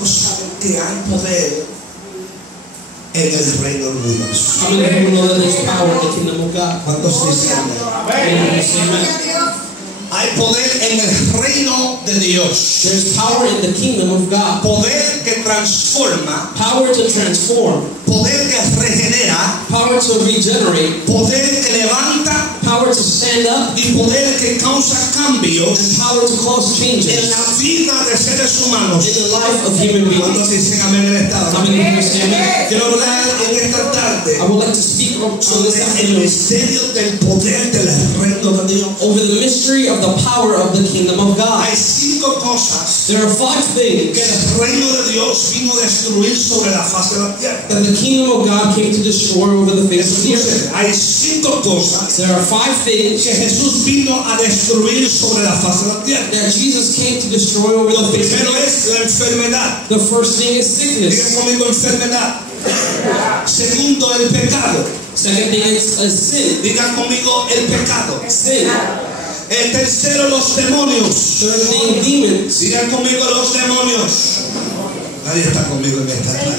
¿Cuántos saben que hay poder en el reino de Dios? How many people know that there's power in the kingdom of God? ¿Cuántos dicen amén? Hay poder en el reino de Dios. There's power in the kingdom of God. Poder que transforma, Power to transform, poder que regenera, power to regenerate, poder que levanta power to stand up, y poder que causa cambios and power to cause en changes la vida de seres humanos. in the life of human beings. ¿Cuántos dicen amén en esta How hora? many people say amen? Quiero hablar en esta tarde I would like to speak on sobre this el afternoon misterio del poder del reino de Dios. over the mystery of the power of the kingdom of God. Hay 5 cosas There are 5 que things el reino de Dios vino a destruir sobre la faz de la tierra. that the kingdom of God came to destroy over the face of the earth. Escuchen, hay 5 cosas There are 5 things que Jesús vino a destruir sobre la faz de la tierra. that Jesus came to destroy over Lo the face of the primero earth. es la enfermedad. The first thing is Digan sickness. conmigo enfermedad. Segundo, el pecado. Second thing is sin. Digan conmigo el pecado. Sin. El tercero, los demonios. Third thing, demons. Digan conmigo los demonios. Nadie está conmigo en esta tarde.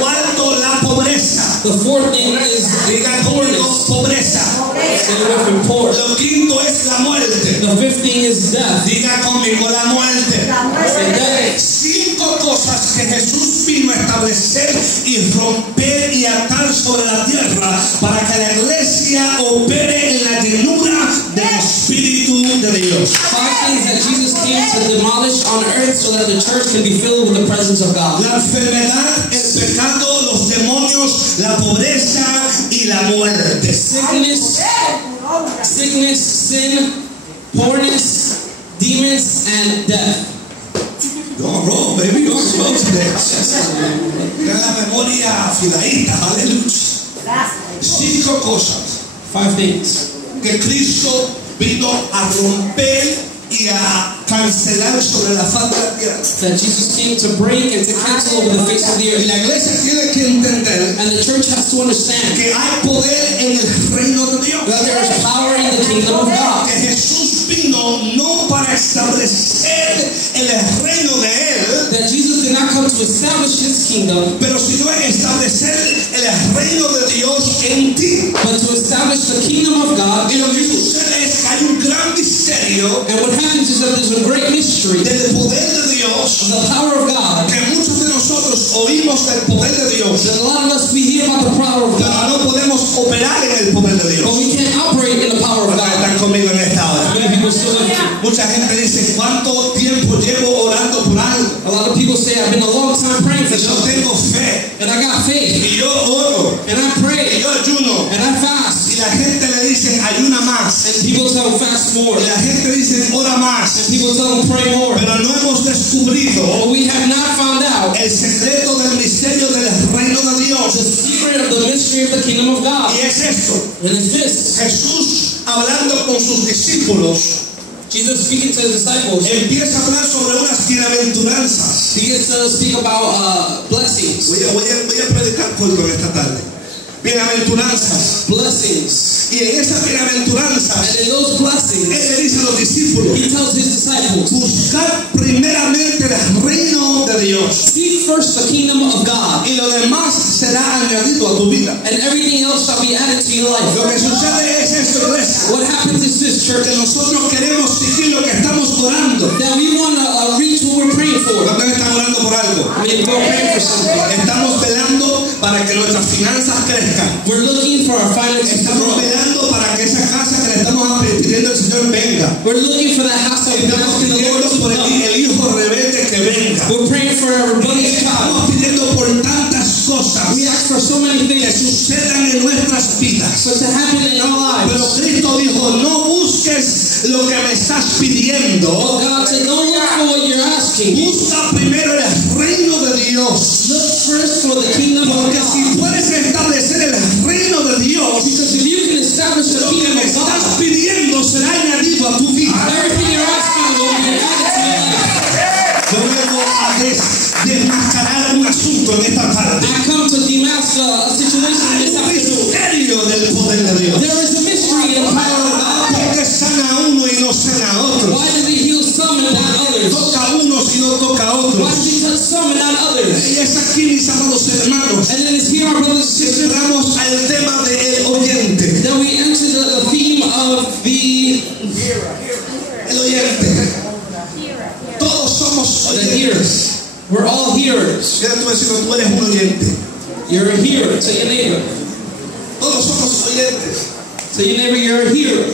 Cuarto, la pobreza. The fourth thing is Digan conmigo poorness. pobreza. Stay away from poor. Lo quinto es la muerte. The fifth thing is death. Digan conmigo la muerte. Say death. 5 cosas que Jesús vino a establecer y romper y atar sobre la tierra para que la iglesia opere en la llenura del Espíritu de Dios. 5 things that Jesus came to demolish on earth so that the church can be filled with the presence of God. La enfermedad, el pecado, los demonios, la pobreza y la muerte. Sickness, sin, poorness, demons, and death. You're on roll, baby. You're on roll today. Tenga la memoria afiladita. Aleluya. 5 cosas 5 things que Cristo vino a romper y a cancelar sobre la faz de la tierra. that Jesus came to break and to cancel over the face of the Y earth. la iglesia tiene que entender And the church has to understand que hay poder en el reino de Dios. that there is power in the kingdom of God. Que Jesús vino no para establecer el reino de Él, That Jesus did not come to establish his kingdom, pero sino en establecer el reino de Dios en ti. but to establish the kingdom of God Y in lo que you. sucede es que hay un gran misterio And what happens is that there's a great mystery del poder de Dios, of the power of God. que muchos de nosotros oímos del poder de Dios, That a lot of us, we hear about the power of pero God, no podemos operar en el poder de but Dios. we can't operate in the power of ¿Cuántos God. están conmigo en esta hora? Many people still live. Mucha gente dice, ¿cuánto tiempo llevo orando por algo? A lot of people say, I've been a long time praying for Yo something, tengo fe, and I got faith, y yo oro, and I y pray, yo ayuno, and I fast. y la gente le dice, ayuna más, And people tell them fast more, y la gente dice, ora más, and people tell them pray more. pero no hemos descubrido But we have not found out el secreto del misterio del reino de the Dios. secret of the mystery of the kingdom of God. Y es esto, And it's this. Jesús hablando con sus discípulos, Jesus speaking to his disciples, empieza a hablar sobre unas bienaventuranzas. he gets to speak about blessings. Voy a predicar corto esta tarde. Bienaventuranzas. Blessings. Y en esas bienaventuranzas, And in those blessings, Él le dice a los discípulos, he tells his disciples, buscad primeramente el reino de Dios, seek first the kingdom of God, y lo demás será añadido a tu vida. and everything else shall be added to your life. Lo que sucede es esto, iglesia, What happens is this, church, que nosotros queremos seguir lo que estamos orando. that we want to reach what we're praying for. ¿Cuántos están orando por algo? I mean, we're praying for something. Estamos velando para que nuestras finanzas crezcan. We're looking for our finances to Estamos grow. velando para que esa casa que le estamos pidiendo al Señor venga. We're looking for that house that we've been Estamos asking the Lord pidiendo to por come. el hijo rebelde que venga. We're praying for a rebellious child. Estamos pidiendo por tantas cosas We ask for so many que things sucedan en nuestras vidas. for to happen in our Pero lives. Cristo dijo, no busques lo que me estás pidiendo. But God said, don't look for what you're asking. Busca primero el reino de Dios. Look first for the kingdom of Porque si God. puedes establecer el reino de Dios, Because if you can establish the lo que kingdom me of estás God, pidiendo será añadido a tu vida. everything you're asking will be added to your life. Yo vengo a desmascarar un asunto en esta tarde. I come to demask a situation in Hay this un afternoon. misterio del poder de Dios. There is a mystery in the power of God. ¿Por qué sana a uno y no sana a otro? Why does he heal some and not others? Toca a unos y no toca a Why otros. does he touch touch some and not others. Y es aquí, mis amados hermanos, And then it's here, our brothers and sisters, entramos al tema del oyente. that we enter the theme of the El oyente. Todos somos oyentes. hearers. We're all hearers. Mira tú vecino, tú eres un oyente. You're a hearer. Tell your neighbor. Todos somos oyentes. Tell your neighbor you're a hearer.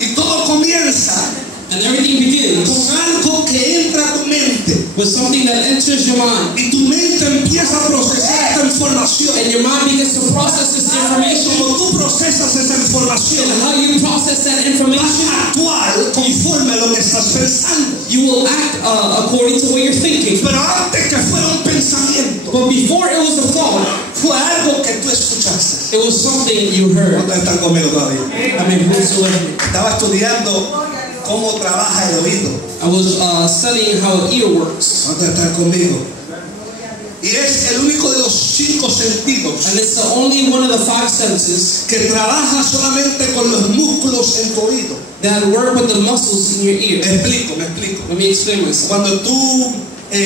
Y todo comienza And everything begins con algo que entra a tu mente. with something that enters your mind. Y tu mente empieza a procesar esta información. And your mind begins to process this information. Como tú procesas esa información, And how you process that vas information, a actuar conforme a lo que estás pensando. you will act according to what you're thinking. Pero antes que fuera un pensamiento, But before it was a thought, fue algo que tú escuchaste. it was something you heard. ¿Cuántos están conmigo todavía? I mean, whosoever. Estaba estudiando cómo trabaja el oído. I was studying how an ear works. ¿Cuántos están conmigo? Y es el único de los 5 sentidos And it's the only one of the 5 senses que trabaja solamente con los músculos en tu oído. that work with the muscles in your ear. Me explico. Let me explain myself. Cuando tú,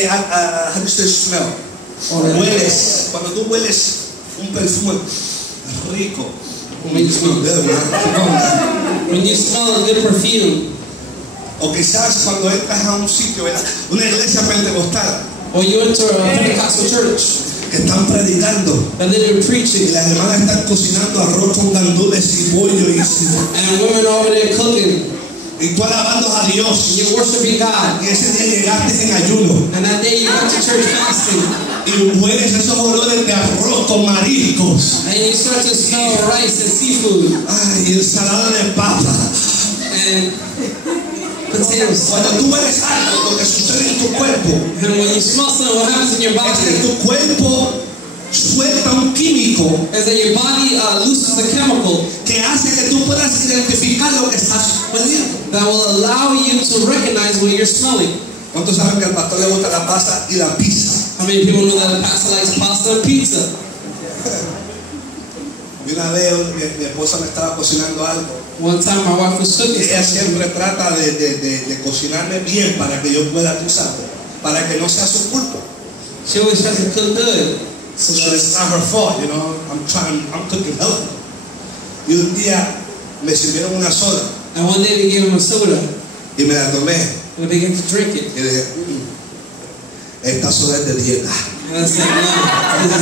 how do you say smell? Hueles, cuando tú hueles un perfume rico, When you smell a good perfume, o quizás cuando entras a un sitio, ¿verdad? Una iglesia pentecostal, or you enter a Pentecostal church, que están predicando and then you're y preaching, las hermanas están cocinando arroz con gandules y pollo and women are over there cooking, y tú alabando a and Dios, you're worshiping God, y ese día llegaste en ayuno and that day you got to church fasting, y hueles esos olores de arroz con mariscos, and you start to smell rice and seafood, ay, ensalada de papa. and potatoes. Cuando tú hueles algo, lo que sucede en tu cuerpo And when you smell something, what happens in your es que body tu cuerpo suelta un químico is that your body looses a chemical que hace que tú puedas identificar lo que estás oliendo. that will allow you to recognize what you're smelling. ¿Cuántos saben que al pastor le gusta la pasta y la pizza? How many people know that the pastor likes pasta and pizza? Y una vez mi esposa me estaba cocinando algo. One time my wife was cooking Ella something. siempre trata de cocinarme bien para que yo pueda, tú sabes, para que no sea su culpa. She always tries to cook good. So it's not her fault, you know. I'm cooking healthy. Y un día me sirvieron una soda And one day they gave him a soda, y me la tomé. and they began to drink it. Y dije, esta soda es de dieta. And I said, no, this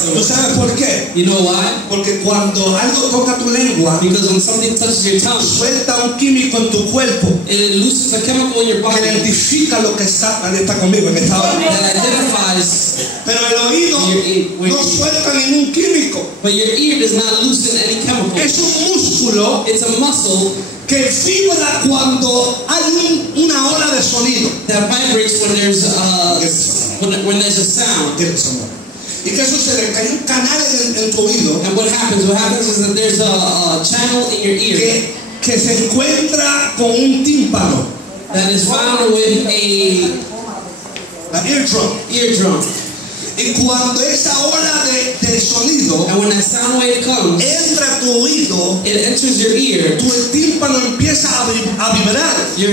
is ¿Tú nice. sabes por qué? You know why? Porque cuando algo toca tu lengua, Because when something touches your tongue, suelta un químico en tu cuerpo it loosens a chemical in your que body identifica lo que está conmigo en esta hora. that identifies, Pero el oído no suelta ningún químico. but your ear does not loosen any chemical. Es un músculo It's a muscle que vibra cuando hay una ola de sonido. that vibrates when there's when there's a sound. ¿Y qué sucede? Que hay un canal en tu oído And what happens? What happens is that there's a channel in your ear que se encuentra con un tímpano, that is found with la eardrum. eardrum. Y cuando esa ola de sonido And when that sound wave comes, entra a tu oído, it enters your ear. tu tímpano empieza a vibrar Your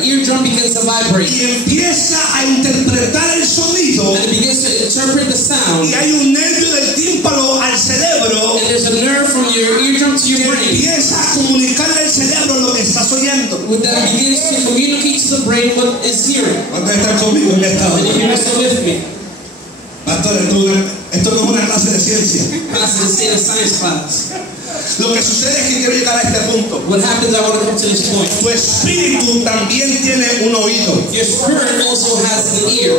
eardrum begins to vibrate, y empieza a interpretar el sonido. and it begins to interpret the sound. Y hay un nervio del tímpano al cerebro And there's a nerve from your eardrum to que your brain empieza a comunicarle al cerebro lo que estás oyendo. that begins to communicate to the brain what is hearing. ¿Cuántos están conmigo en esta And hora? you are still with me. Pastor, esto no es una clase de ciencia. Pastor, this ain't a science class. Lo que sucede es que quiero llegar a este punto. What happens? I want to come to this point. Tu espíritu también tiene un oído. Your spirit also has an ear,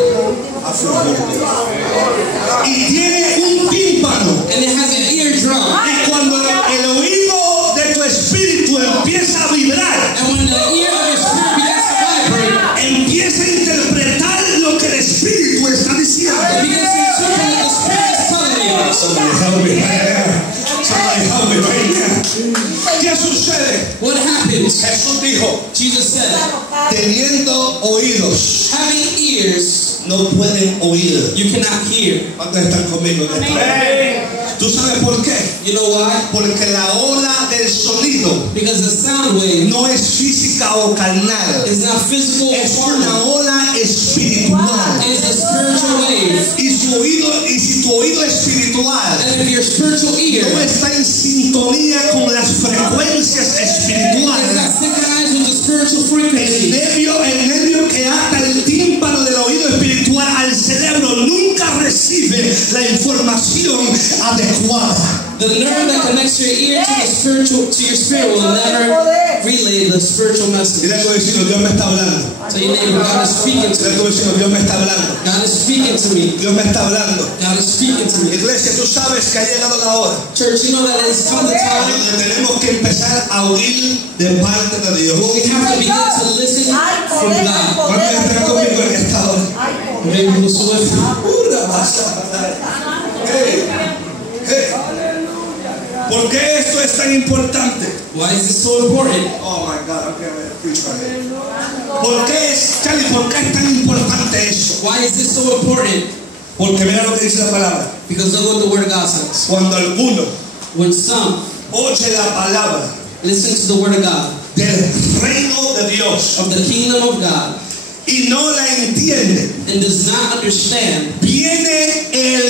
Y tiene un tímpano. and it has an eardrum. Y cuando el oído de tu espíritu empieza a vibrar, And when the ear of your spirit begins to vibrate, empieza a interpretar lo que el espíritu está diciendo. it begins to interpret what the spirit is telling you. Somebody help me right there. Somebody help me right there. ¿Qué sucede? What happens? Jesús dijo, Jesus said, teniendo oídos, having ears, no pueden oír. you cannot hear. ¿Cuántos están conmigo? ¿Tú sabes por qué? You know why? Porque la ola del sonido Because the sound wave no es física o carnal. is not physical or Es una carnal. ola espiritual. espiritual And if your spiritual ear no está en sintonía con las frecuencias is espirituales, not synchronized with the spiritual el frequency, nervio que ata el tímpano del oído espiritual al cerebro nunca recibe la información adecuada. the nerve that connects your ear to your spirit will never relay the spiritual message. Dile a tu vecino, Dios me está hablando. So your neighbor, God is speaking to Dile a me. tu vecino, Dios me está hablando. God is speaking to me. Dios me está hablando. God is speaking to me. Iglesia, tú sabes que ha llegado la hora Church, you know that it's come the time donde tenemos que empezar a oír de parte de Dios. where we have to begin to listen from God. ¿Cuántos están conmigo en esta hora? Maybe whosoever. Hey, hey. ¿Por qué esto es tan importante? Why is this so important? Oh my God, okay, I'm gonna preach right here. ¿Por qué es, Charlie, por qué es tan importante eso? Why is this so important? Porque mira lo que dice la palabra. Because look what the word of God says. Cuando alguno When some oye la palabra listen to the word of God, del reino de Dios of the kingdom of God, y no la entiende, and does not understand, viene el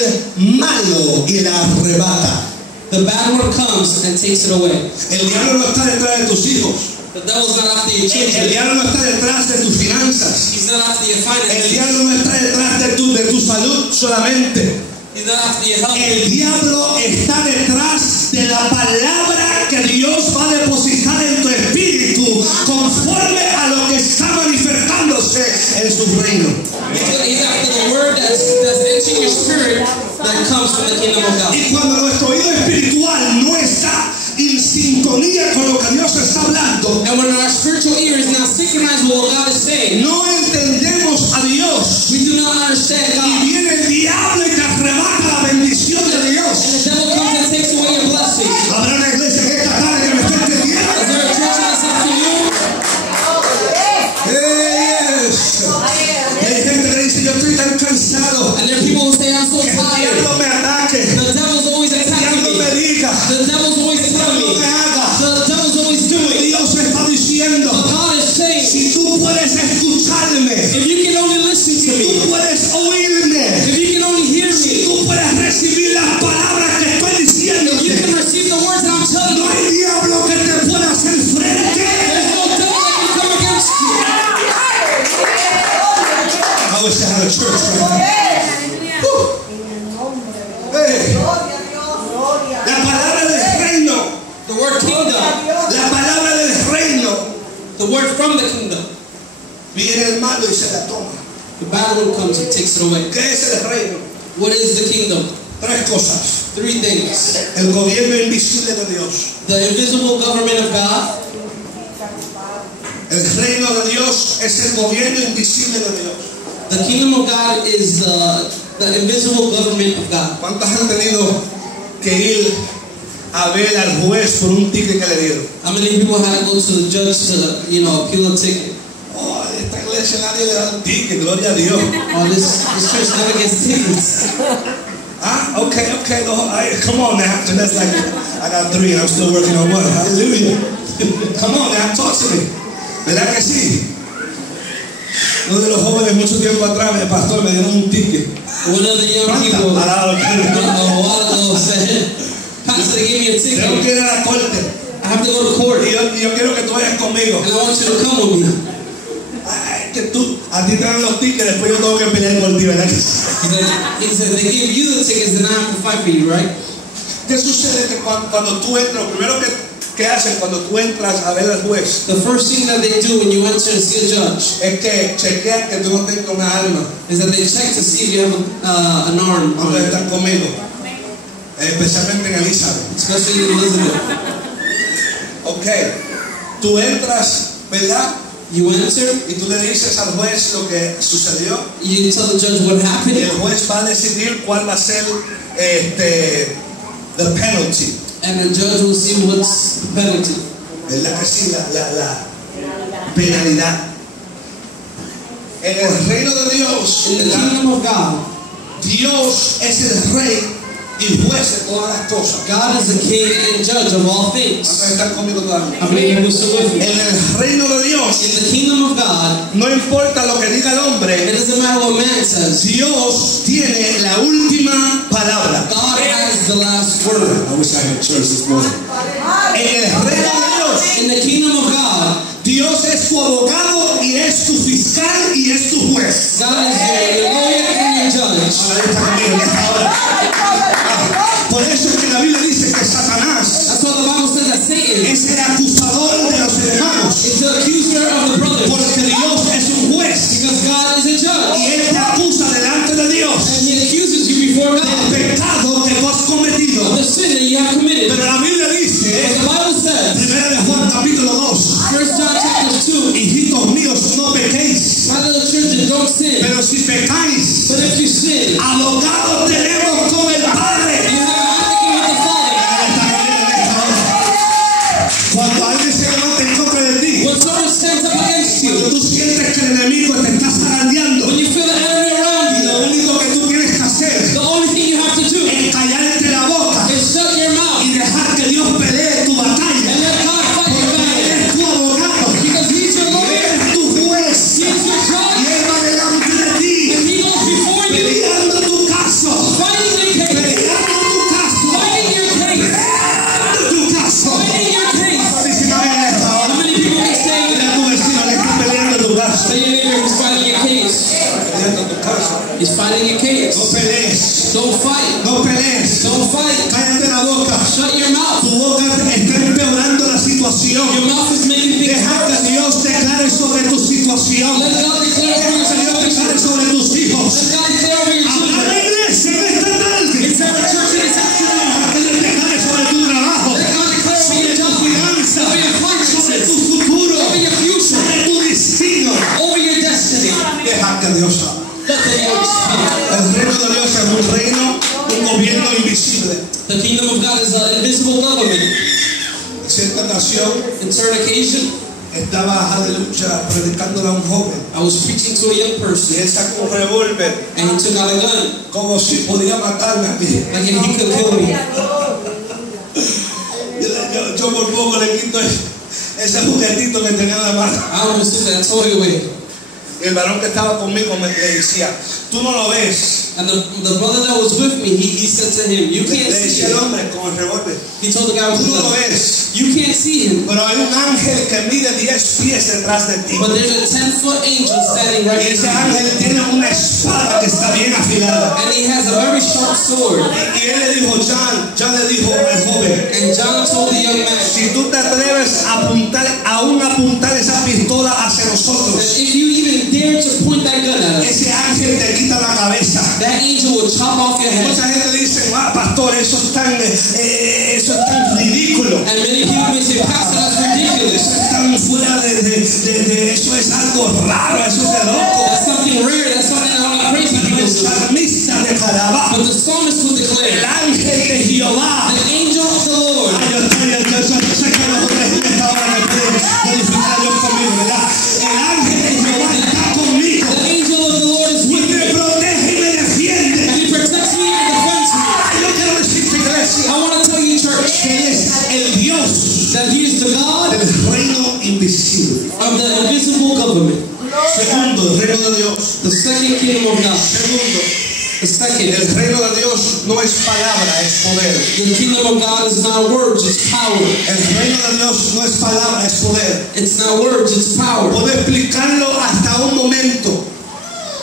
malo y la arrebata. the bad one comes and takes it away. El diablo no está detrás de tus hijos. The devil's not after your El children. diablo no está detrás de tus finanzas. He's not after your El finances. diablo no está detrás de tu salud solamente. He's not after your health. El diablo está detrás de la palabra que Dios va a depositar en tu espíritu conforme a lo que está manifestándose en su reino. He's after the word that's entering your spirit that comes from the kingdom of God. Y cuando nuestro oído espiritual no está en sintonía con lo que Dios está hablando, And when our spiritual ear is not synchronized with what God is saying, no entendemos a Dios. we do not understand Y God. viene el diablo y te arrebata la bendición de Dios. And the devil comes and takes away your blessing. Habrá una iglesia en esta tarde que me esté entendiendo. Is there a church in this afternoon? Yes. Y hay gente que dice, yo estoy tan cansado And there are people who say, I'm so que el tired. diablo me ataque, The devil's always el attacking diablo me me. diga, The devil's always el telling diablo me. me haga. The devil's always doing. Dios me está diciendo, But God is saying, si tú puedes escucharme, if you can only listen si to tú me, puedes oírme, if you can only hear si me, tú puedes recibir las palabras que estoy if you diciéndote, can receive the words that I'm telling no you, hay diablo que te pueda hacer frente. there's no devil that can come against you. I wish I had a church right now. Hey, la palabra del reino, The word kingdom, la palabra del reino, the word from the kingdom. viene el malo y se la toma. The bad one comes and takes it away. ¿Qué es el reino? What is the kingdom? Tres cosas. Three things. El gobierno invisible de Dios. The invisible government of God. El reino de Dios es el gobierno invisible de Dios. The kingdom of God is the invisible government of God. ¿Cuántos han tenido que ir a ver al juez por un ticket que le dieron? How many people had to go to the judge to, appeal a ticket? Oh, esta iglesia nadie le da un ticket, gloria a Dios. Oh, this church never gets tickets. Ah, okay. No, come on now. And that's like, I got 3 and I'm still working on 1. Hallelujah. Come on now, talk to me. ¿Verdad que sí? Uno de los jóvenes mucho tiempo atrás, el pastor me dieron un ticket. One of the young people Parado, a while ago said, Pastor, they gave me a tengo ticket. que ir a la corte. I have to go to court. Y yo quiero que tú vayas conmigo. And I want you to come with me. Ay, que a ti te dan los tickets, después yo tengo que pelear por ti, ¿verdad? He said, they give you the tickets, then I have to fight for you, right? ¿Qué sucede? Que cuando tú entras, lo primero que hacen cuando tú entras a ver al juez The first thing that they do when you enter to see a judge es que chequean que tú no tengas una arma is that they check to see if you have an arm on cuando you, están conmigo, especialmente en Elizabeth. especially in Elizabeth. Ok, tú entras, ¿verdad? You enter, Y tú le dices al juez lo que sucedió. you tell the judge what Y happened, el juez va a decidir cuál va a ser the penalty. and the judge will see what's the penalty. ¿Verdad que sí? La penalidad. En el reino de Dios, In the ¿verdad? kingdom of God, Dios es el rey y juez de todas las cosas. God is the king and judge of all things. ¿Cuántos están conmigo todavía? How many of you are still with me? En el reino de Dios, In the kingdom of God, no importa lo que diga el it hombre, doesn't matter what man says. Dios tiene la última palabra. God has the last word. I wish I had church this morning. En el reino de Dios, In the kingdom of God, Dios es tu abogado y es tu fiscal y es tu juez. God is your lawyer and your judge. Ahora está conmigo en esta hora. Por eso es que la Biblia dice que Satanás That's why the Bible says that Satan es el acusador de los hermanos. is the accuser of the brothers. Porque Dios es un juez Because God is a judge. y Él te acusa delante de Dios And he accuses you before del God pecado que tú has cometido. of the sin that you have committed. Pero la Biblia But dice, the Bible says, 1 de Juan capítulo 2, 1 John chapter 2, hijitos míos, no pequéis, my little children, don't sin. pero si pecáis, But if you sin, abogado tenemos con el Padre. you have an advocate with the Father. Cuando alguien se levanta en contra de ti, When someone stands up against you, cuando tú sientes que el enemigo te está zarandeando, when you feel the enemy around you, lo único que tú tienes que hacer the only thing you have to do es callarte la boca is shut your mouth y dejar que Dios pelee tu batalla. and let God fight your Porque battle. Él es tu abogado, Because He's your Él lawyer, es tu juez, He's your y judge, Él va delante de ti, and He goes before you, peleando tu caso, fighting the case, peleando tu caso, fighting your case, peleando tu caso. fighting your case. Dice que ven a esta How hora, many people can say mira a that? tu vecino, le está peleando tu caso. Say your neighbor who's fighting your case. Peleando tu caso. He's fighting your No case. pelees, Don't fight. no pelees, Don't fight. cállate la boca. Shut your mouth. Tu boca está empeorando la situación. Your mouth is making things Deja que worse. Dios declare sobre tu situación. Let God declare over your Deja que Dios declare situation. sobre tus hijos. Let God declare over your Habla children. la iglesia en esta tarde. It's our church in this afternoon. Deja que Dios declare sobre tu trabajo, Let God declare over your sobre tu job, finanza, over your sobre finances, tu futuro, over your future, sobre tu destino. over your destiny. Deja que Dios hable. Let the Lord speak. El reino de Dios es un reino, un gobierno invisible. The kingdom of God is an invisible government. En cierta ocasión In certain occasion, estaba aleluya predicándole a un joven I was preaching to a young y person, él sacó un revólver and he took out a gun, como si podía matarme a mí. like if he could kill me. Yo por poco le quito ese juguetito que tenía en la mano. I almost took that toy away. Y el varón que estaba conmigo me decía, tú no lo ves. And the brother that was with me, he said to him, you Le can't see decía el him. hombre con el revólver, He told the guy with tú the no lo gun, ves. you can't see him. Pero hay un ángel que mide 10 pies detrás de ti. But there's a 10-foot angel standing right Y ese behind ángel tiene una espada que está bien afilada. and he has a very sharp sword. Y él le dijo, John le dijo al joven, And John told the young man, si tú te atreves a apuntar esa pistola hacia that nosotros, if you even dare to point that gun at us, ese ángel te quita la cabeza. that angel will chop off your head. Mucha gente dice, pastor, eso es tan ridículo. And many people may say, Pastor, that's ridiculous. Eso es tan fuera de eso es algo raro, eso es de loco. That's something rare. That's something that only crazy El people do. salmista declaraba, But the psalmist will el declare, ángel de Jehová. the angel of the Lord. Ay, yo sé que los hombres en esta hora me pueden glorificar a Dios conmigo, ¿verdad? El ángel de Jehová está conmigo The angel of the Lord is y with me. me protege y me defiende. And he protects me and defends me. Ay, yo quiero decirte, iglesia, I want to tell you, church, que Él es el Dios that he is the God del reino invisible. of the invisible government. Segundo, el reino de Dios. The second kingdom of God. Segundo, The second, el reino de Dios no es palabra, es poder. the kingdom of God is not words, it's power. El reino de Dios no es palabra, es poder. It's not words, it's power. Puedo explicarlo hasta un momento,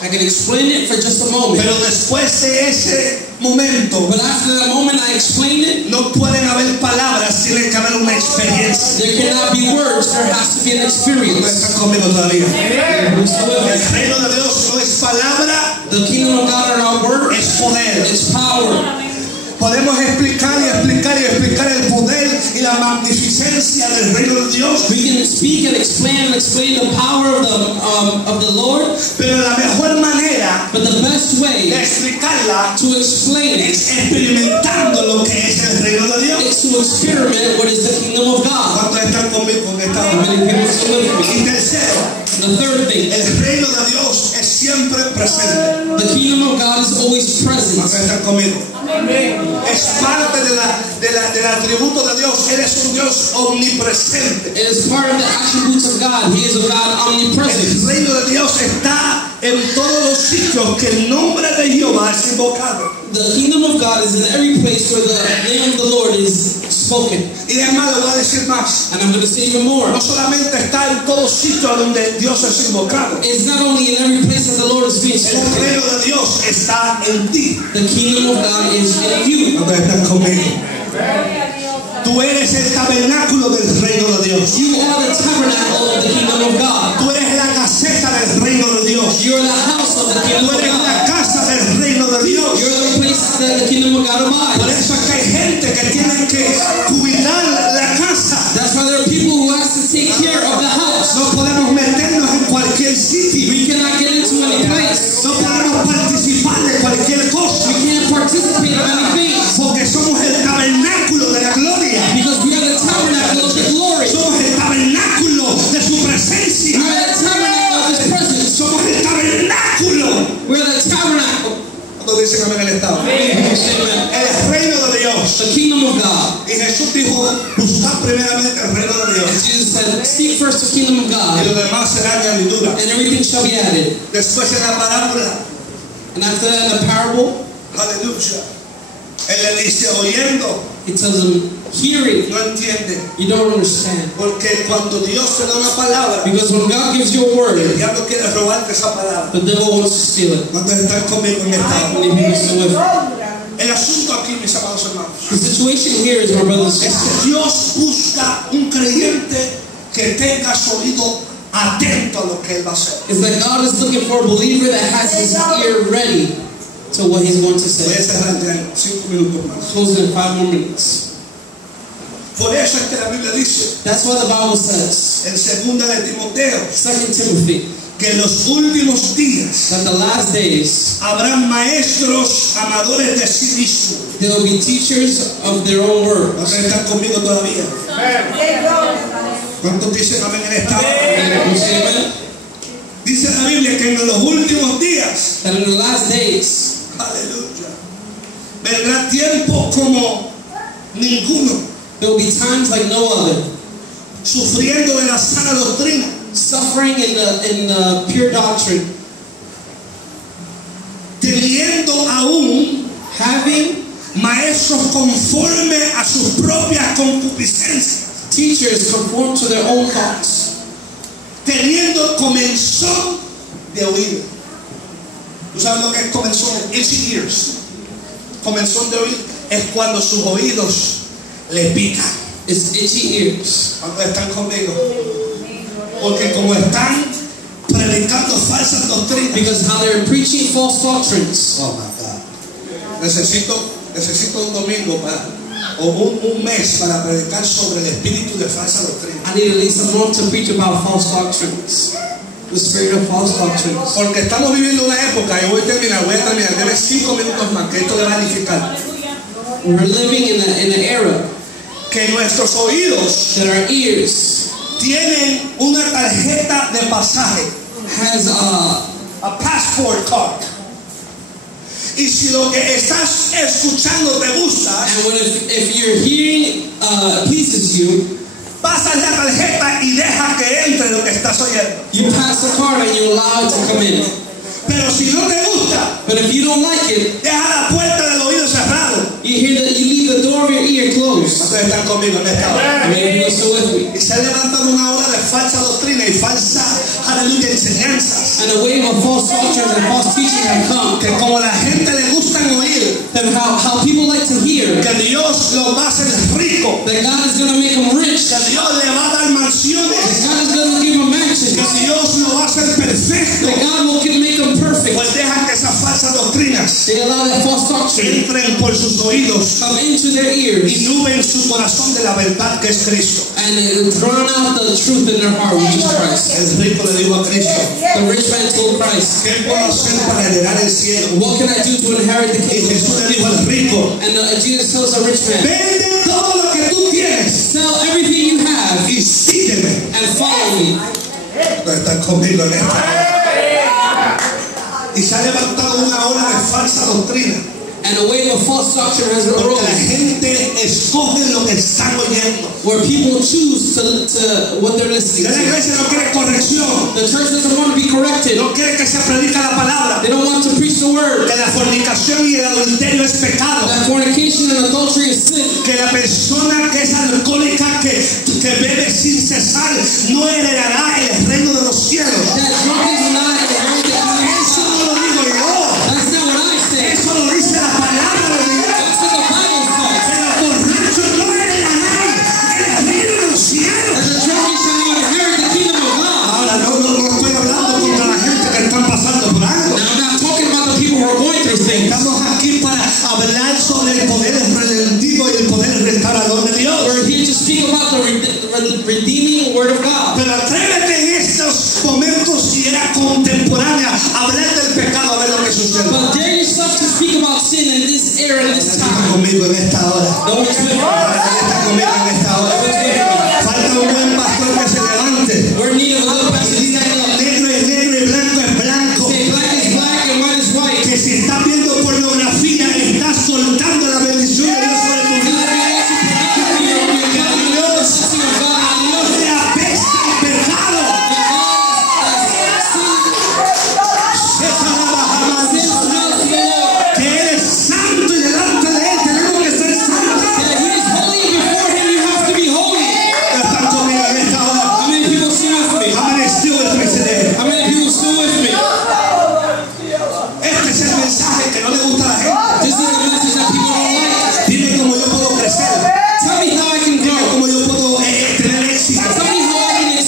I can explain it for just a moment. pero después de ese momento But after that moment I explain it, no pueden haber palabras, tiene que haber una experiencia. there cannot be words, there has to be an No experience. están conmigo todavía. Who's still with El me? reino de Dios no es palabra, The kingdom of God are not words, es poder. it's power. Podemos explicar el poder y la magnificencia del reino de Dios, We can speak and explain the power of the Lord, pero la mejor manera but the best way de explicarla to explain it es experimentando lo que es el reino de Dios. is to experiment what is the kingdom of God. ¿Cuántos están conmigo en esta How hora? many people still with me? Y tercero, The third thing, el reino de Dios es siempre presente. the kingdom of God is always present. ¿Cuántos están conmigo? Es parte del atributo de Dios. Él es un Dios omnipresente. It is part of the attributes of God. He is a God omnipresent. El reino de Dios está en todos los sitios que el nombre de Jehová es invocado. The kingdom of God is in every place where the name of the Lord is spoken. Y además le voy a decir más. And I'm going to say even more. No solamente está en todos sitios donde Dios es invocado. It's not only in every place that the Lord is being El spoken. reino de Dios está en ti. The kingdom of God is in you. ¿Cuántos están conmigo? Tú eres el tabernáculo del reino de Dios. You are the tabernacle of the kingdom of God. Tú eres la caseta del reino de Dios. You are the house of the kingdom Tú of eres la God. casa del reino de Dios. You're the place that the kingdom of God Por abides. eso es que hay gente que tiene que cuidar la casa. That's why there are people who has to take care of the house. No podemos meternos en cualquier sitio. We cannot get into any place. No podemos participar de cualquier cosa. We can't participate in anything Porque somos el tabernáculo de la gloria. because we are the tabernacle of the glory. Somos el tabernáculo de su presencia. We are the tabernacle of His presence. Somos el tabernáculo. We are the tabernacle. Cuando dicen amén en el estado. Amen. El reino de Dios. The kingdom of God. Y Jesús dijo, buscad primeramente el reino de Dios. Jesus said, "Seek first the kingdom of Y God, lo demás será añadidura. and everything shall be added." Después en la parábola, And after that, in the parable, aleluya, él le dice, oyendo, it tells them, "Hearing, no entiende. you don't understand." Porque cuando Dios te da una palabra, Because when God gives you a el word, diablo quiere robarte esa palabra. the devil wants to steal it. ¿Cuántos están conmigo en esta hora? Many people still with it. El asunto aquí, mis amados hermanos, The situation here is, my brothers and es sisters, que Dios busca un creyente que tenga su oído atento a lo que Él va a hacer. is that God is looking for a believer that has his ear ready to what He's going to Voy a say. cerrar ya en 5 minutos más. Closing in 5 more minutes. Por eso es que la Biblia dice That's why the Bible says, en 2 de Timoteo 2 Timothy, que en los últimos días that the last days habrán maestros amadores de sí mismos. there will be teachers of their own words. ¿Cuántos están conmigo todavía? ¿Cuántos dicen amén en esta hora? And you say amen? Dice la Biblia que en los últimos días, That in the last days aleluya, vendrá tiempo como ninguno, there will be times like no other, sufriendo de la sana doctrina, suffering in the pure doctrine, teniendo aún having maestros conforme a sus propias concupiscencias, teachers conform to their own thoughts, teniendo comenzón de oído. ¿Tú sabes lo que es comenzón? Itchy ears. Comenzón de oído es cuando sus oídos le pican. it's itchy ears. ¿Cuántos están conmigo? Porque como están predicando falsas doctrinas, Because how they're preaching false doctrines. oh my God, necesito un domingo o un mes para predicar sobre el espíritu de falsa doctrina. I need at least a month to preach about false doctrines. The spirit of false doctrines. Porque estamos viviendo una época, y voy a terminar, deme 5 minutos más, que esto le va a edificar. We're living in an era Que nuestros oídos that our ears tienen una tarjeta de pasaje, has a passport card. Y si lo que estás escuchando te gusta, and when if you're hearing pleases you, pasas la tarjeta y deja que entre lo que estás oyendo. you pass the card and you allow it to come in. Pero si no te gusta, But if you don't like it, deja la puerta del oído cerrado. you leave the door of your ear closed. Ustedes están conmigo en esta hora. I mean, you're still with me. Y se ha levantado una ola de falsa doctrina y falsa, aleluya, enseñanzas. And a wave of false doctrines and false teaching have come. Que como la gente le gustan oír, That how people like to hear que Dios lo va a hacer rico, that God is going to make them rich, que Dios le va a dar mansiones, that God is going to give them mansions, que Dios lo va a hacer perfecto. that God will make them perfect. Pues dejan que esas falsas doctrinas They allow that false doctrine entren por sus oídos come into their y ears nublen su corazón de la verdad que es Cristo. and drown out the truth in their heart, which is Christ. El rico le dijo a Cristo, The rich man told Christ, ¿qué puedo hacer para heredar el cielo? "What can I do to inherit the Y kingdom?" Jesús le dijo al rico, And Jesus tells the rich man, vende todo lo que tú tienes "Sell everything you have y sígueme. and follow me." No están conmigo en esta. Y se ha levantado una ola de falsa doctrina. And a wave of false doctrine has Porque la arisen, gente escoge lo que están oyendo. where people choose to what they're Si listening la to. iglesia no quiere corrección, The church doesn't want to be corrected. no quiere que se predica la palabra, They don't want to preach the word. que la fornicación y el adulterio es pecado, That fornication and adultery is sin. que la persona que es alcohólica, que bebe sin cesar, no heredará el reino de los cielos. That drunkards will not inherit the kingdom of Eso God. no lo digo yo, That's not what I say. eso lo dice la palabra de Dios. That's what the Bible says. Que los borrachos no heredarán el reino de los cielos. That the drunkards shall not inherit the kingdom of God. Ahora no estoy hablando contra la gente que están pasando por algo. Now I'm not talking about the people who are going through things. Estamos aquí para hablar sobre el poder redentivo y el poder restaurador de Dios. We're here to speak about the redeeming word of God. Pero atrévete en estos momentos, si era contemporánea, a hablar del pecado, a ver lo que sucede. But dare yourself to speak about sin in this era, in this Está time. conmigo en esta hora. No one's with me. Nadie está conmigo en esta hora. Falta un buen pastor que se levante. We're in need of a little Y pastor. diga que negro es negro y blanco es blanco. Say black is black and white is white. Que si estás viendo pornografía, estás soltando la bendición de Dios sobre tu vida. Te apesta el pecado. Que eres santo y delante de Él tenemos que ser santos. Están conmigo en esta hora. How many still with me today? Este es el mensaje que no le gusta a la gente. Dime cómo yo puedo crecer. Dime cómo yo puedo tener éxito.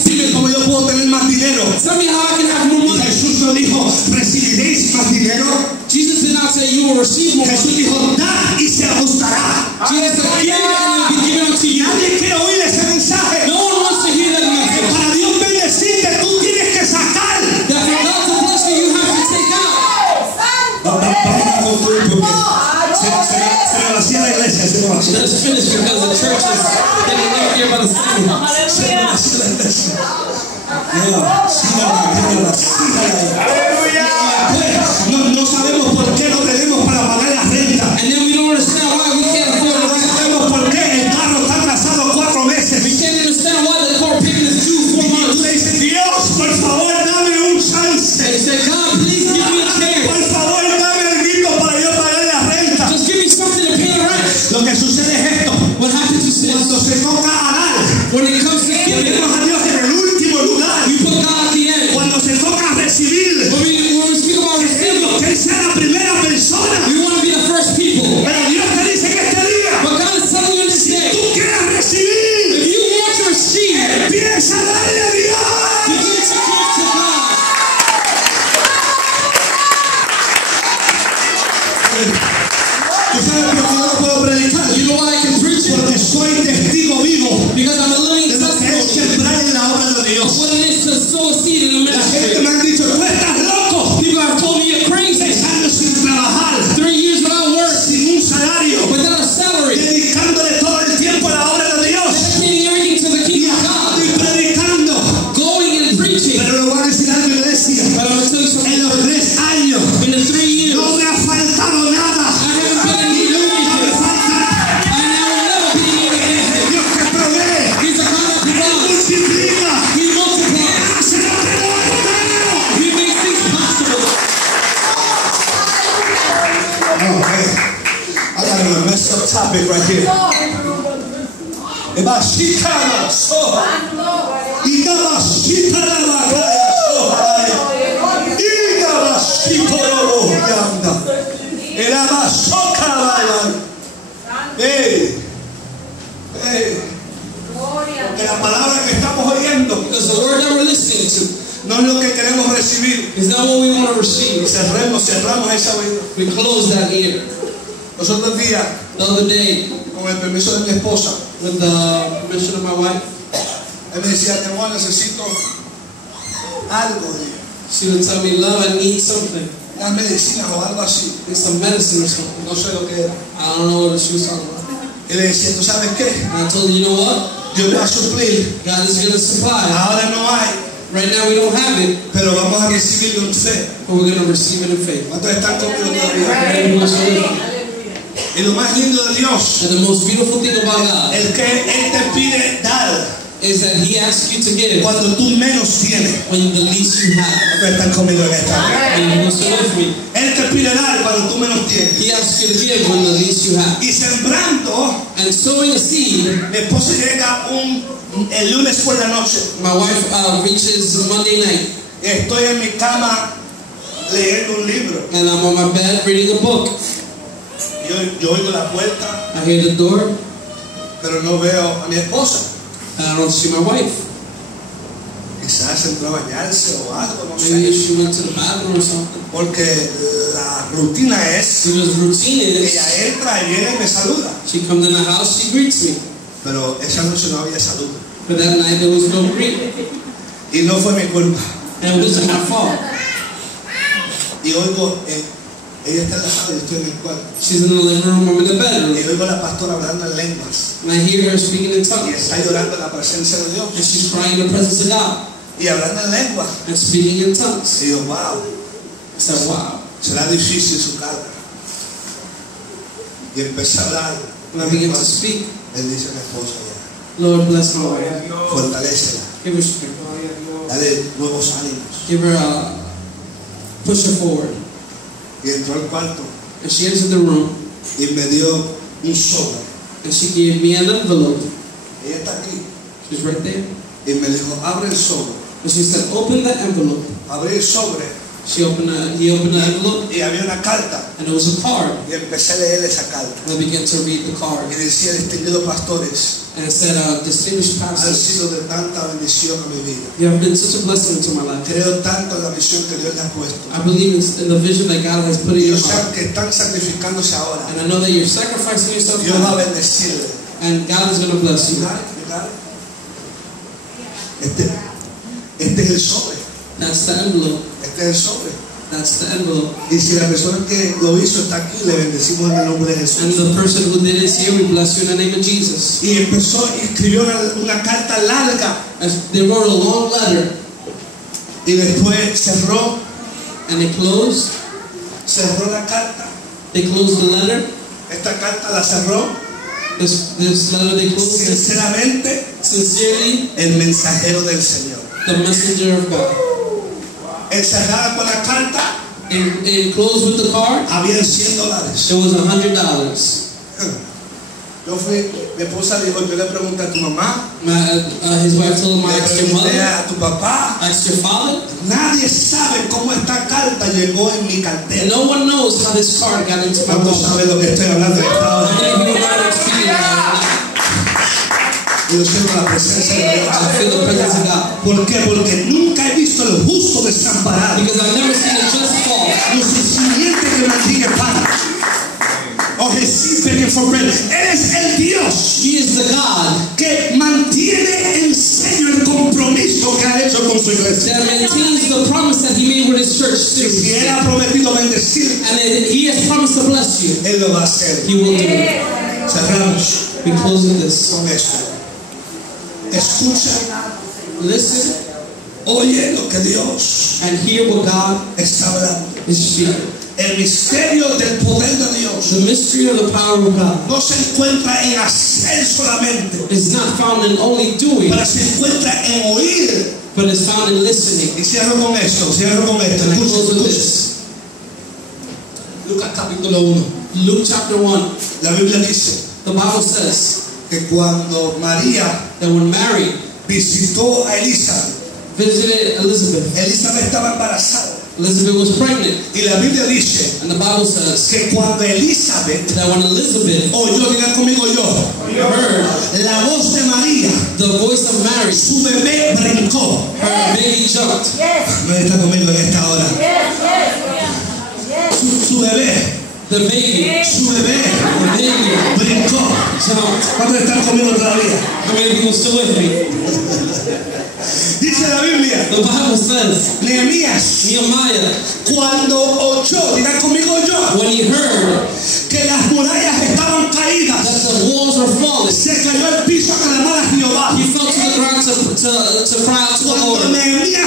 Dime cómo yo puedo tener más dinero. Y Jesús no dijo, recibiréis más dinero. Jesus did not say you will receive more. Jesús dijo, da y se ajustará. Jesus said, give and it will be given unto you. Nadie quiere oír ese mensaje. No one wants to hear that message. Para Dios bendecirte, tú tienes que sacar. That for God to bless you, you have to take out. Vamos a concluir porque se me vacía la iglesia. Se me vacía. Let's finish because the church is getting emptier by the second. Se me vacía la iglesia. No sabemos por qué no tenemos para pagar la renta. And then we don't understand why we can't afford No the rent. sabemos por qué el carro está atrasado 4 meses. We can't understand why the car payment is due 4 Y tú months. le dices, Dios, por favor, dame un And chance. he said, God, please give me a chance. Por favor, dame algo para yo pagar la renta. Just give me something to pay the rent. Lo que sucede es esto. What happens is this. Cuando se toca a dar, When it comes to giving, ponemos a Dios en el último lugar. we put God at the end. Cuando se toca a recibir, When we speak about receiving, queremos que Él sea la primera persona. we want to be the first people. Pero Dios te dice que este día, But God is telling you in this day, tú quieres recibir, if you want to receive, empieza a darle a Dios. begin to give to God. ¿Tú sabes por qué no puedo predicar? You know why I can preach it? Porque soy testigo vivo Because I'm a living de lo que es testimony. sembrar en la obra de Dios. What it is to sow a seed in the La gente ministry. me han dicho, tú estás loco. People have told me you're crazy. 6 años sin trabajar, 3 years without work, sin un salario, without a salary, dedicándole todo el tiempo a la obra de Dios. dedicating everything to the kingdom of God, Y predicando. going and preaching. Pero le voy a decir algo, iglesia. But I'm going to tell you something. En los 3 años In the 3 years, no me ha faltado nada. I haven't been in Y need of nunca me anything. faltará. And I will never be in need of anything. Dios que provee, He's a God that provides. multiplica, He multiplies. hace lo que no es humano. He makes things possible. Oh, man. I got a messed up topic right here. About Shikara, so. Igaba Shikara, Igaba Shikoro, Yanda. Eraba Shokara. Hey. Hey. Porque la palabra que estamos oyendo Because the word that we're listening to no es lo que queremos recibir. is not what we want to receive. Cerramos esa oído. We close that ear. Los otros días, The other day, con el permiso de mi esposa, with the permission of my wife, él me decía, mi amor, necesito algo de she would tell me, love, I need something. unas medicinas o algo así. Need some medicine or something. No sé lo que era. I don't know what she was talking about. Y le decía, ¿tú sabes qué? And I told her, you know what? Dios va a suplir. God is going to supply. Ahora no hay. Right now we don't have it, pero vamos a recibirlo en fe. but we're going to receive it in faith. ¿Cuántos están conmigo todavía? Everyone's with me. Y lo más lindo de Dios, And the most beautiful thing about God el que Él te pide dar is that He asks you to give cuando tú menos tienes. when the least you have. ¿Cuántos están conmigo en esta hora? Everyone's with me. Él te pide dar cuando tú menos tienes. He asks you to give when the least you have. Y sembrando, And sowing a seed, mi esposa llega el lunes por la noche. my wife reaches Monday night, Y estoy en mi cama leyendo un libro. and I'm on my bed reading a book. Yo oigo la puerta, I hear the door, pero no veo a mi esposa. and I don't see my wife. Quizás entró a bañarse o algo, no Maybe sé. she went to the bathroom or something. Porque la rutina es Because routine que is, ella entra y viene y me saluda. she comes in the house, she greets me. Pero esa noche no había saludo. But that night there was no greet, Y no fue mi culpa. and it wasn't my fault. Y oigo, ella está en la sala y yo estoy en el cuarto. She's in the living room, I'm in the bedroom, Y oigo a la pastora hablando en lenguas. and I hear her speaking in Y tongues, está llorando en la presencia de Dios. and she's crying in the presence of God, Y hablando en lenguas. and speaking in tongues. Y yo, wow, I said, wow. será difícil su carga. Y empecé a hablar. When I began to speak, Él dice a mi esposa ya, Lord bless my wife. fortalécela. Give her strength. Dale nuevos ánimos. Give her push her forward. Y entró al cuarto And she entered the room, y me dio un sobre. and she gave me an envelope. Ella está aquí. She's right there. Y me dijo, abre el sobre. And she said, open the envelope. Abrí el sobre He opened the envelope, y había una carta. and it was a card. Y empecé a leer esa carta. And I began to read the card. Y decía, distinguidos pastores, And it said, distinguished han pastors, sido de tanta bendición a mi vida. you have been such a blessing to my life. Creo tanto en la visión que Dios le ha puesto. I believe in the vision that God has put in Y yo your sé heart. que están sacrificándose ahora. And I know that you're sacrificing yourself Dios va a now, bendecirle. and God is going to bless you. Mirar. Este es el sobre. That's the envelope. Este es el sobre. That's the envelope. Y si la persona que lo hizo está aquí, le bendecimos en el nombre de Jesús. And the person who did this here, we bless you in the name of Jesus. Y empezó y escribió una carta larga. And they wrote a long letter, Y después cerró la carta. They closed the letter. Esta carta la cerró. This letter they closed. Sinceramente, Sincerely, el mensajero del Señor. the messenger of God. Encerrada con la carta, And closed with the card, había $100. there was $100. Yo fui, mi esposa dijo, yo le pregunté a tu mamá, His wife told him, I le asked your pregunté mother, a tu papá. asked your father. Nadie sabe cómo esta carta llegó en mi And cartera. no one knows how this card got into my ¿Cuántos wallet. saben lo que estoy hablando en esta hora? How many of you know what I'm speaking about? Y yo siento la presencia de Dios. I feel the presence of God. ¿Por qué? Porque nunca he visto al justo desamparado, Because I've never seen a just fall, ni su simiente que mantiene pan, o receive begging for bread. Él es el Dios He is the God que mantiene en serio el compromiso que ha hecho con su iglesia. that maintains the promise that He made with His church. Y si Él ha prometido bendecir, And He has promised to bless you. Él lo va a hacer. He will do it. Cerramos We closing this. con esto. Escucha, Listen oye lo que Dios and hear what God está hablando. is speaking. El misterio del poder de Dios The mystery of the power of God no se encuentra en hacer solamente, is not found in only doing, pero se encuentra en oír. but is found in listening. Y cierro con esto, cierro con esto. And I Escucha, close with escucha. this. Lucas capítulo 1. Luke chapter 1, La Biblia dice the Bible says que cuando María that when Mary visitó a Elizabeth, visited Elizabeth, Elizabeth estaba embarazada. Elizabeth was pregnant. Y la Biblia dice And the Bible says que cuando Elizabeth that when Elizabeth oyó, digan conmigo yo, heard la voz de María, the voice of Mary, su bebé brincó. her baby jumped. No está conmigo en esta hora. Su bebé, The baby brincó. jumped. ¿Cuántos están conmigo todavía? How many of you are still with me? Dice la Biblia, The Bible says Nehemías, Nehemiah, cuando oyó, digan conmigo yo, when he heard que las murallas estaban that caídas, the walls were falling, se cayó al piso a clamar a Jehová. he fell to the ground to cry out to the Cuando Lord. Nehemías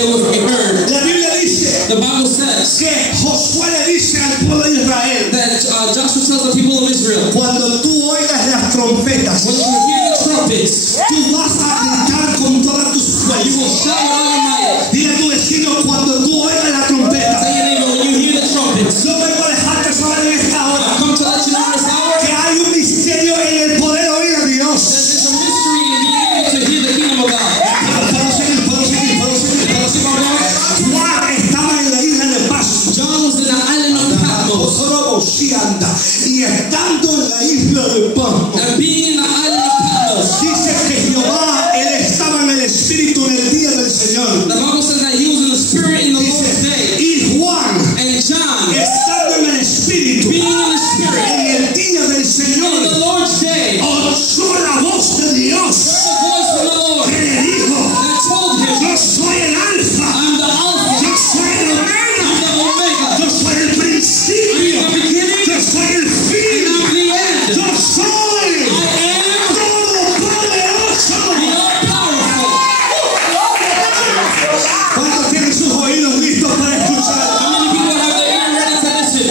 it would be heard. La Biblia dice The Bible says que Josué le dice al pueblo de Israel, that Joshua tells the people of Israel, cuando tú oigas las trompetas, when you hear the trumpets, tú vas a gritar con todas tus you will fuerzas. shout with all your might. Dile a tu vecino, cuando tú oigas la trompeta, Tell your neighbor, when you hear the trumpets, yo vengo a dejarte saber en esta hora I've come to let you know this hour que hay un misterio en el poder oír a that Dios. there's a mystery in being able to hear the kingdom of God. Puedo seguir. Juan estaba en la isla de Pascua. John was in the island of Patmos, Y estando en la isla de Pascua, and being in the island of Patmos, dice que Jehová, él estaba en el Espíritu en el día del Señor. the Bible says that he was in the spirit in the Lord's day. Y Juan, And John, estando en el Espíritu being in the spirit en el día del in Señor, the Lord's day, oyó la voz de Dios the voice from the Lord que le dijo: that told him, yo soy el Alfa, I'm the Alpha, yo soy el Omega, I'm the Omega, yo soy el principio, I'm the beginning, yo soy el and fin, I'm the end. yo soy I am todopoderoso. the all-powerful. ¿Cuántos tienen sus oídos listos para escuchar? How many people have their ear ready to listen?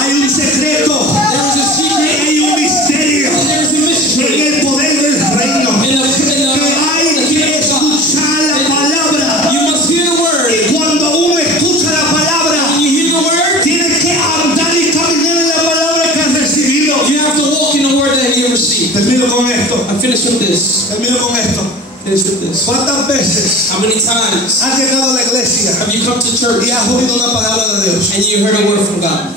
Hay un secreto, There is a secret, hay un misterio and there is a en mystery el poder del reino. in the Que hay que kingdom of God. escuchar la palabra. You must hear the word. Y cuando uno escucha la palabra, When you hear the word, tiene que andar y caminar en la palabra que has recibido. you have to walk in the word that you received. Termino con esto. I'm finished with this. Termino con esto. Finish with this. ¿Cuántas veces How many times has llegado a la iglesia have you come to church y has oído una palabra de Dios? and you heard a word from God?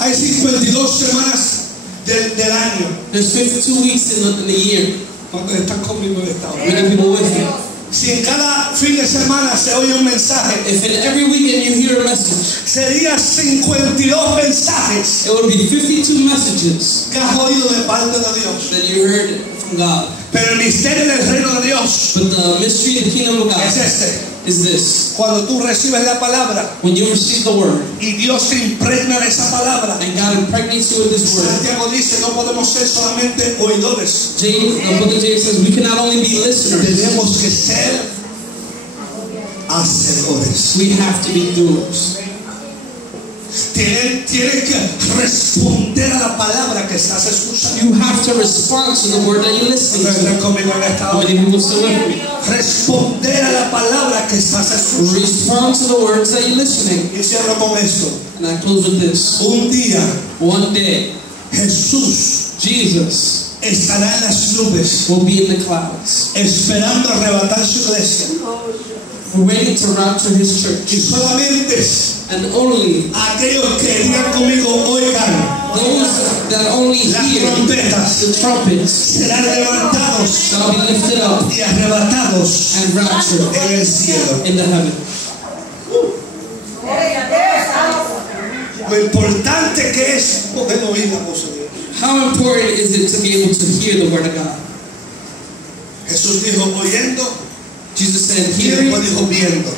Hay 52 semanas del año. There's 52 weeks in the year. ¿Cuántos están conmigo en esta hora? Many people with you. Si en cada fin de semana se oye un mensaje, If in every weekend you hear a message, serían 52 mensajes it would be 52 messages que has oído de parte de Dios. that you heard from God. Pero el misterio del reino de Dios But the mystery of the kingdom of God es este. is this. Cuando tú recibes la palabra When you receive the word y Dios se impregna de esa palabra, and God impregnates you with this word, Santiago dice, no podemos ser solamente oidores, the book of James says we can not only be listeners, tenemos que ser hacedores. we have to be doers. Tienes que responder a la palabra que estás escuchando. You have to respond to the word that you're listening ¿Están to. conmigo en esta How hora? many people still with me? Responder a la palabra que estás escuchando. Respond to the words that you're listening. Y cierro con esto. And I close with this. Un día One day, Jesús Jesus estará en las nubes will be in the clouds, esperando arrebatar su iglesia. waiting to rapture his church. Y solamente And only aquellos que digan conmigo, oigan, those that only las hear trompetas the trumpets serán levantados shall be lifted up y arrebatados and raptured en el cielo. in the heaven. Lo importante que es poder oír la voz de Dios. How important is it to be able to hear the word of God? Jesús dijo oyendo, Jesus said, y hearing, después dijo viendo.